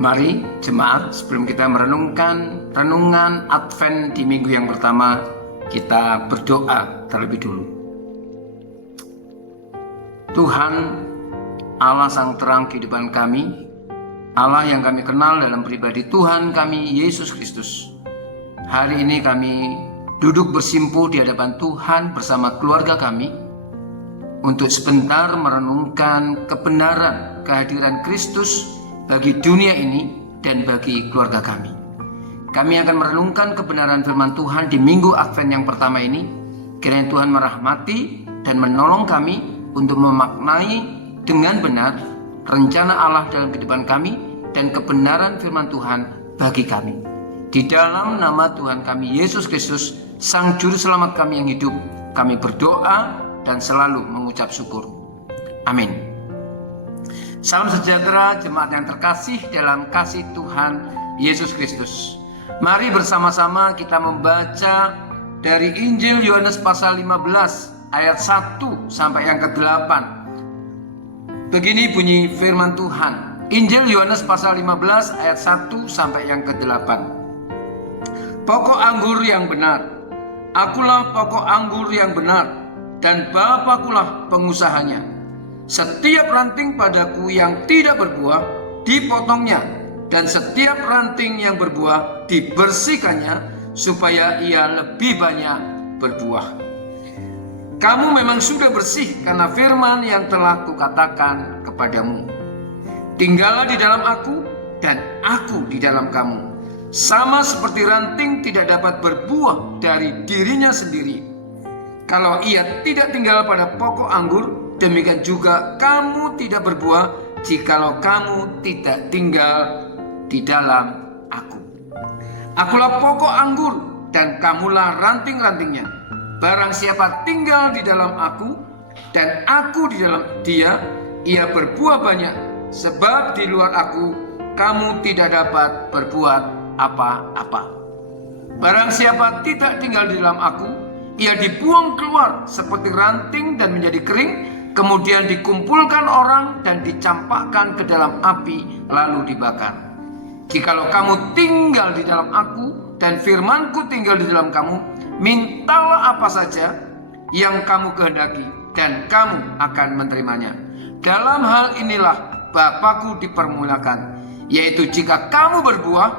Mari jemaat, sebelum kita merenungkan renungan Advent di minggu yang pertama, kita berdoa terlebih dulu. Tuhan, Allah sang terang kehidupan kami, Allah yang kami kenal dalam pribadi Tuhan kami Yesus Kristus. Hari ini kami duduk bersimpuh di hadapan Tuhan bersama keluarga kami untuk sebentar merenungkan kebenaran kehadiran Kristus bagi dunia ini dan bagi keluarga kami. Kami akan merenungkan kebenaran firman Tuhan di minggu Advent yang pertama ini. Kiranya Tuhan merahmati dan menolong kami untuk memaknai dengan benar rencana Allah dalam kehidupan kami dan kebenaran firman Tuhan bagi kami. Di dalam nama Tuhan kami Yesus Kristus, Sang Juru Selamat kami yang hidup, kami berdoa dan selalu mengucap syukur. Amin. Salam sejahtera jemaat yang terkasih dalam kasih Tuhan Yesus Kristus. Mari bersama-sama kita membaca dari Injil Yohanes pasal 15 ayat 1 sampai yang ke-8. Begini bunyi firman Tuhan. Injil Yohanes pasal 15 ayat 1 sampai yang ke-8. Pokok anggur yang benar. Akulah pokok anggur yang benar dan Bapakulah pengusahanya. Setiap ranting padaku yang tidak berbuah dipotongnya, dan setiap ranting yang berbuah dibersihkannya supaya ia lebih banyak berbuah. Kamu memang sudah bersih karena firman yang telah kukatakan kepadamu. Tinggallah di dalam aku dan aku di dalam kamu. Sama seperti ranting tidak dapat berbuah dari dirinya sendiri kalau ia tidak tinggal pada pokok anggur, demikian juga kamu tidak berbuah jikalau kamu tidak tinggal di dalam aku. Akulah pokok anggur dan kamulah ranting-rantingnya. Barang siapa tinggal di dalam aku dan aku di dalam dia, ia berbuah banyak. Sebab di luar aku kamu tidak dapat berbuat apa-apa. Barang siapa tidak tinggal di dalam aku, ia dibuang keluar seperti ranting dan menjadi kering, kemudian dikumpulkan orang dan dicampakkan ke dalam api lalu dibakar. Jikalau kamu tinggal di dalam aku dan firmanku tinggal di dalam kamu, mintalah apa saja yang kamu kehendaki dan kamu akan menerimanya. Dalam hal inilah Bapakku dipermuliakan, yaitu jika kamu berbuah,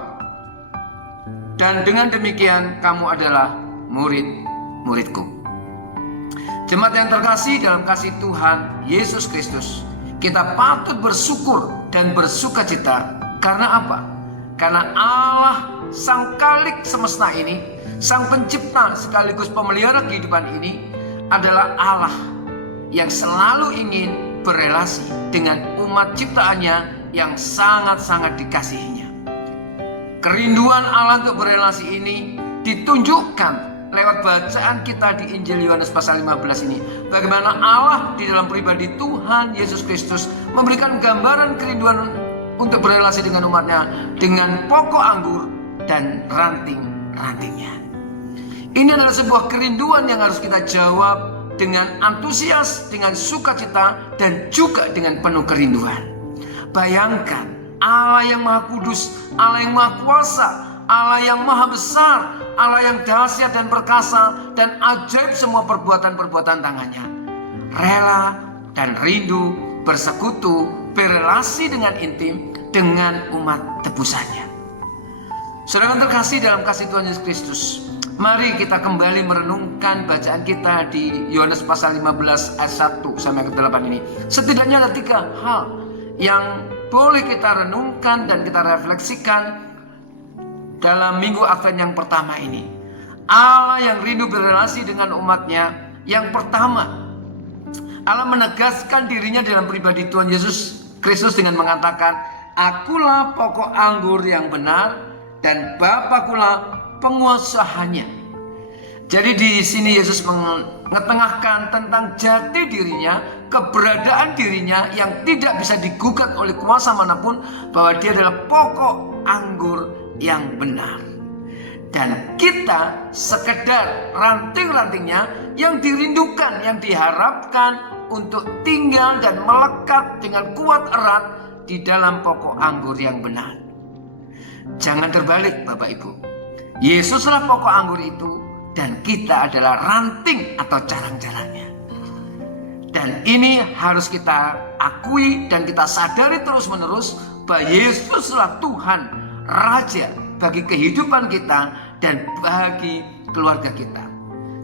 dan dengan demikian kamu adalah murid-muridku. Jemaat yang terkasih dalam kasih Tuhan Yesus Kristus, kita patut bersyukur dan bersukacita. Karena apa? Karena Allah Sang Khalik semesta ini, Sang Pencipta sekaligus pemelihara kehidupan ini, adalah Allah yang selalu ingin berelasi dengan umat ciptaannya yang sangat-sangat dikasihinya. Kerinduan Allah untuk berelasi ini ditunjukkan lewat bacaan kita di Injil Yohanes pasal 15 ini. Bagaimana Allah di dalam pribadi Tuhan Yesus Kristus memberikan gambaran kerinduan untuk berelasi dengan umatnya dengan pokok anggur dan ranting-rantingnya. Ini adalah sebuah kerinduan yang harus kita jawab dengan antusias, dengan sukacita, dan juga dengan penuh kerinduan. Bayangkan Allah yang Maha Kudus, Allah yang Maha Kuasa, Allah yang Maha Besar, Allah yang dahsyat dan perkasa dan ajaib semua perbuatan-perbuatan tangannya, rela dan rindu bersekutu, berelasi dengan intim dengan umat tebusannya. Saudara terkasih dalam kasih Tuhan Yesus Kristus, mari kita kembali merenungkan bacaan kita di Yohanes pasal 15 ayat 1 sampai ke 8 ini. Setidaknya ada 3 hal yang boleh kita renungkan dan kita refleksikan dalam minggu Advent yang pertama ini. Allah yang rindu berelasi dengan umatnya. Yang pertama, Allah menegaskan dirinya dalam pribadi Tuhan Yesus Kristus dengan mengatakan, Akulah pokok anggur yang benar dan Bapakulah penguasanya. Jadi di sini Yesus mengetengahkan tentang jati dirinya, keberadaan dirinya yang tidak bisa digugat oleh kuasa manapun, bahwa dia adalah pokok anggur yang benar. Dan kita sekedar ranting-rantingnya yang dirindukan, yang diharapkan untuk tinggal dan melekat dengan kuat erat di dalam pokok anggur yang benar. Jangan terbalik Bapak Ibu. Yesuslah pokok anggur itu dan kita adalah ranting atau carang-carangnya. Dan ini harus kita akui dan kita sadari terus-menerus bahwa Yesuslah Tuhan, Raja bagi kehidupan kita dan bagi keluarga kita.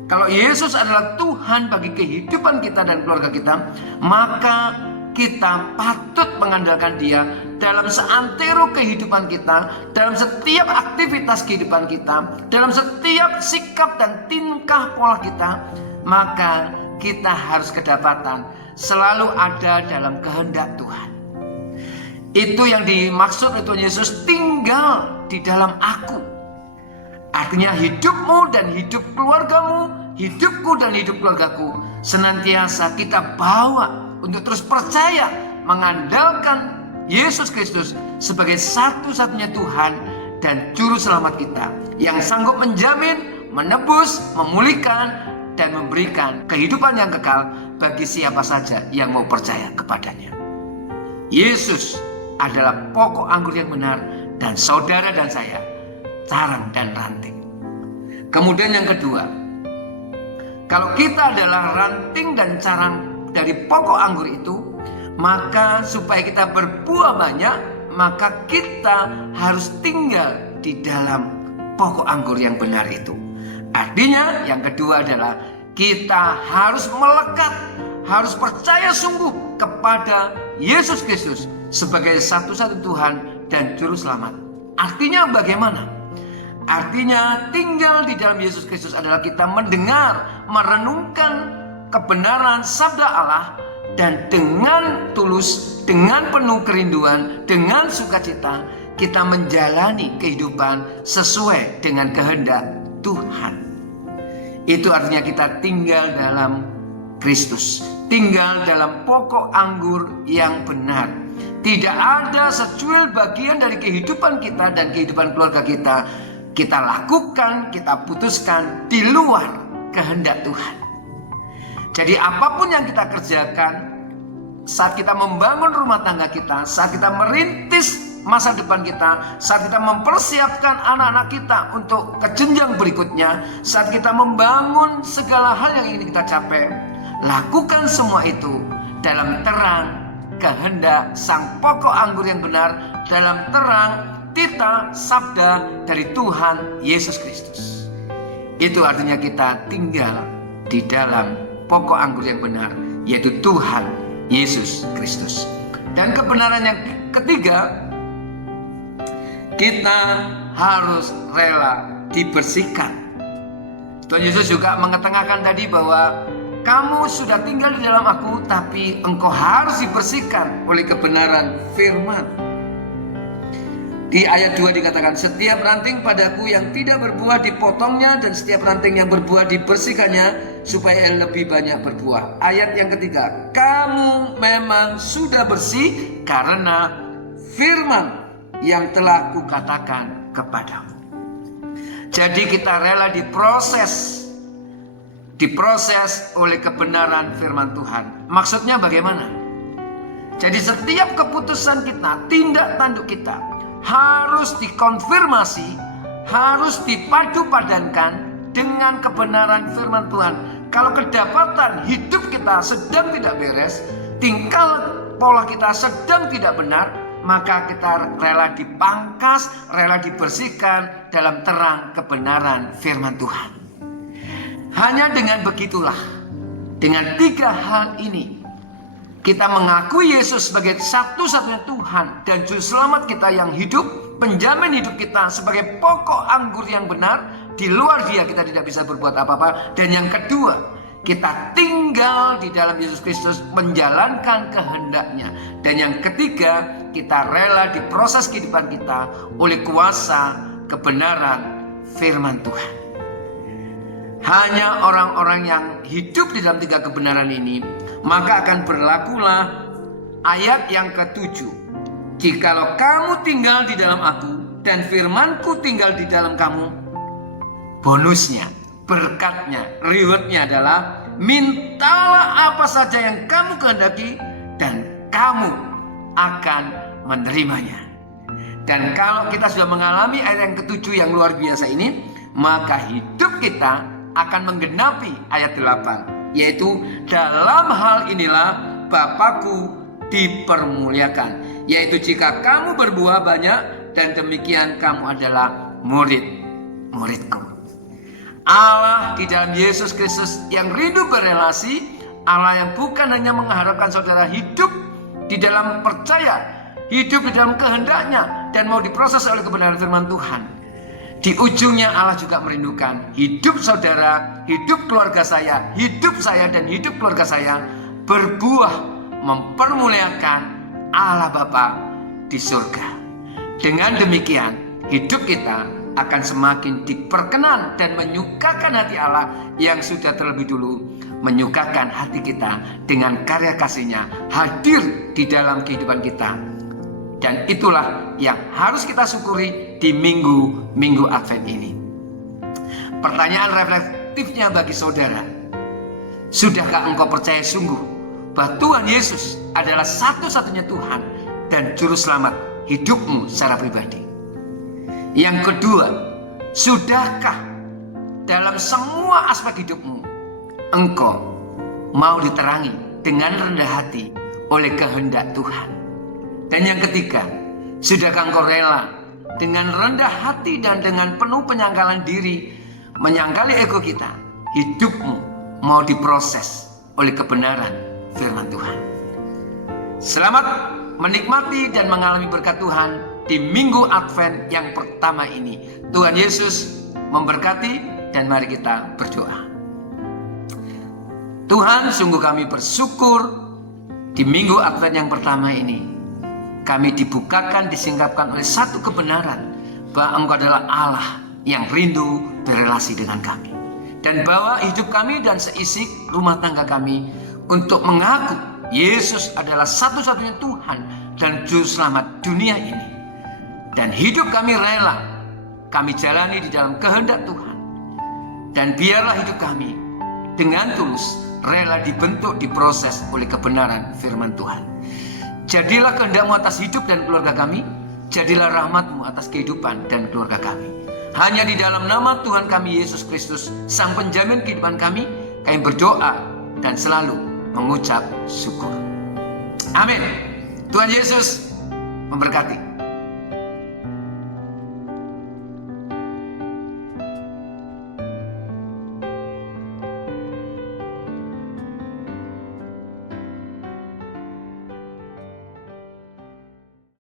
Kalau Yesus adalah Tuhan bagi kehidupan kita dan keluarga kita, maka kita patut mengandalkan Dia dalam seantero kehidupan kita, dalam setiap aktivitas kehidupan kita, dalam setiap sikap dan tingkah pola kita. Maka kita harus kedapatan selalu ada dalam kehendak Tuhan. Itu yang dimaksud itu Yesus tinggal di dalam aku. Artinya hidupmu dan hidup keluargamu, hidupku dan hidup keluargaku senantiasa kita bawa untuk terus percaya, mengandalkan Yesus Kristus sebagai satu-satunya Tuhan dan Juru Selamat kita, yang sanggup menjamin, menebus, memulihkan, dan memberikan kehidupan yang kekal bagi siapa saja yang mau percaya kepadanya. Yesus adalah pokok anggur yang benar, dan saudara dan saya carang dan ranting. Kemudian yang kedua, kalau kita adalah ranting dan carang dari pokok anggur itu, maka supaya kita berbuah banyak, maka kita harus tinggal di dalam pokok anggur yang benar itu. Artinya yang kedua adalah kita harus melekat, harus percaya sungguh kepada Yesus Kristus sebagai satu-satu Tuhan dan Juru Selamat. Artinya bagaimana? Artinya tinggal di dalam Yesus Kristus adalah kita mendengar, merenungkan kebenaran sabda Allah, dan dengan tulus, dengan penuh kerinduan, dengan sukacita kita menjalani kehidupan sesuai dengan kehendak Tuhan. Itu artinya kita tinggal dalam Kristus, tinggal dalam pokok anggur yang benar. Tidak ada secuil bagian dari kehidupan kita dan kehidupan keluarga kita lakukan, kita putuskan di luar kehendak Tuhan. Jadi apapun yang kita kerjakan, saat kita membangun rumah tangga kita, saat kita merintis masa depan kita, saat kita mempersiapkan anak-anak kita untuk ke jenjang berikutnya, saat kita membangun segala hal yang ingin kita capai, lakukan semua itu dalam terang kehendak Sang Pokok Anggur yang benar, dalam terang tita sabda dari Tuhan Yesus Kristus. Itu artinya kita tinggal di dalam pokok anggur yang benar, yaitu Tuhan Yesus Kristus. Dan kebenaran yang ketiga, kita harus rela dibersihkan. Tuhan Yesus juga mengetengahkan tadi bahwa kamu sudah tinggal di dalam aku, tapi engkau harus dibersihkan oleh kebenaran firman. Di ayat 2 dikatakan, setiap ranting padaku yang tidak berbuah dipotongnya, dan setiap ranting yang berbuah dibersihkannya supaya lebih banyak berbuah. Ayat yang ketiga, kamu memang sudah bersih karena firman yang telah kukatakan kepadamu. Jadi kita rela diproses oleh kebenaran firman Tuhan. Maksudnya bagaimana? Jadi setiap keputusan kita, tindak tanduk kita harus dikonfirmasi, harus dipadu-padankan dengan kebenaran firman Tuhan. Kalau kedapatan hidup kita sedang tidak beres, tingkah pola kita sedang tidak benar, maka kita rela dipangkas, rela dibersihkan dalam terang kebenaran firman Tuhan. Hanya dengan begitulah, dengan tiga hal ini, kita mengakui Yesus sebagai satu-satunya Tuhan dan Juru Selamat kita yang hidup, penjamin hidup kita sebagai pokok anggur yang benar. Di luar Dia kita tidak bisa berbuat apa-apa. Dan yang kedua, kita tinggal di dalam Yesus Kristus menjalankan kehendak-Nya. Dan yang ketiga, kita rela diproses kehidupan kita oleh kuasa kebenaran firman Tuhan. hanya orang-orang yang hidup di dalam 3 kebenaran ini, maka akan berlakulah ayat yang ke-7. Jikalau kamu tinggal di dalam aku dan firmanku tinggal di dalam kamu, bonusnya, berkatnya, rewardnya adalah mintalah apa saja yang kamu kehendaki dan kamu akan menerimanya. Dan kalau kita sudah mengalami ayat yang ke-7 yang luar biasa ini, maka hidup kita akan menggenapi ayat 8, yaitu dalam hal inilah Bapakku dipermuliakan, yaitu jika kamu berbuah banyak dan demikian kamu adalah murid-muridku. Allah di dalam Yesus Kristus yang rindu berelasi, Allah yang bukan hanya mengharapkan saudara hidup di dalam percaya, hidup di dalam kehendaknya dan mau diproses oleh kebenaran firman Tuhan. Di ujungnya Allah juga merindukan hidup saudara, hidup keluarga saya, hidup saya dan hidup keluarga saya berbuah mempermuliakan Allah Bapa di surga. Dengan demikian hidup kita akan semakin diperkenan dan menyukakan hati Allah yang sudah terlebih dulu menyukakan hati kita dengan karya kasih-Nya hadir di dalam kehidupan kita. Dan itulah yang harus kita syukuri di minggu Advent ini. Pertanyaan reflektifnya bagi saudara, sudahkah engkau percaya sungguh bahwa Tuhan Yesus adalah satu-satunya Tuhan dan Juru Selamat hidupmu secara pribadi? Yang kedua, sudahkah dalam semua aspek hidupmu engkau mau diterangi dengan rendah hati oleh kehendak Tuhan? Dan yang ketiga, sudahkah engkau rela dengan rendah hati dan dengan penuh penyangkalan diri, menyangkali ego kita, hidupmu mau diproses oleh kebenaran firman Tuhan? Selamat menikmati dan mengalami berkat Tuhan di minggu Advent yang pertama ini. Tuhan Yesus memberkati dan mari kita berdoa. Tuhan, sungguh kami bersyukur di minggu Advent yang pertama ini kami dibukakan, disingkapkan oleh satu kebenaran bahwa Engkau adalah Allah yang rindu berelasi dengan kami, dan bahwa hidup kami dan seisi rumah tangga kami untuk mengaku Yesus adalah satu-satunya Tuhan dan Juru Selamat dunia ini. Dan hidup kami rela kami jalani di dalam kehendak Tuhan. Dan biarlah hidup kami dengan tulus rela dibentuk, diproses oleh kebenaran firman Tuhan. Jadilah kehendak-Mu atas hidup dan keluarga kami. Jadilah rahmat-Mu atas kehidupan dan keluarga kami. Hanya di dalam nama Tuhan kami Yesus Kristus, Sang Penjamin kehidupan kami berdoa dan selalu mengucap syukur. Amin. Tuhan Yesus memberkati.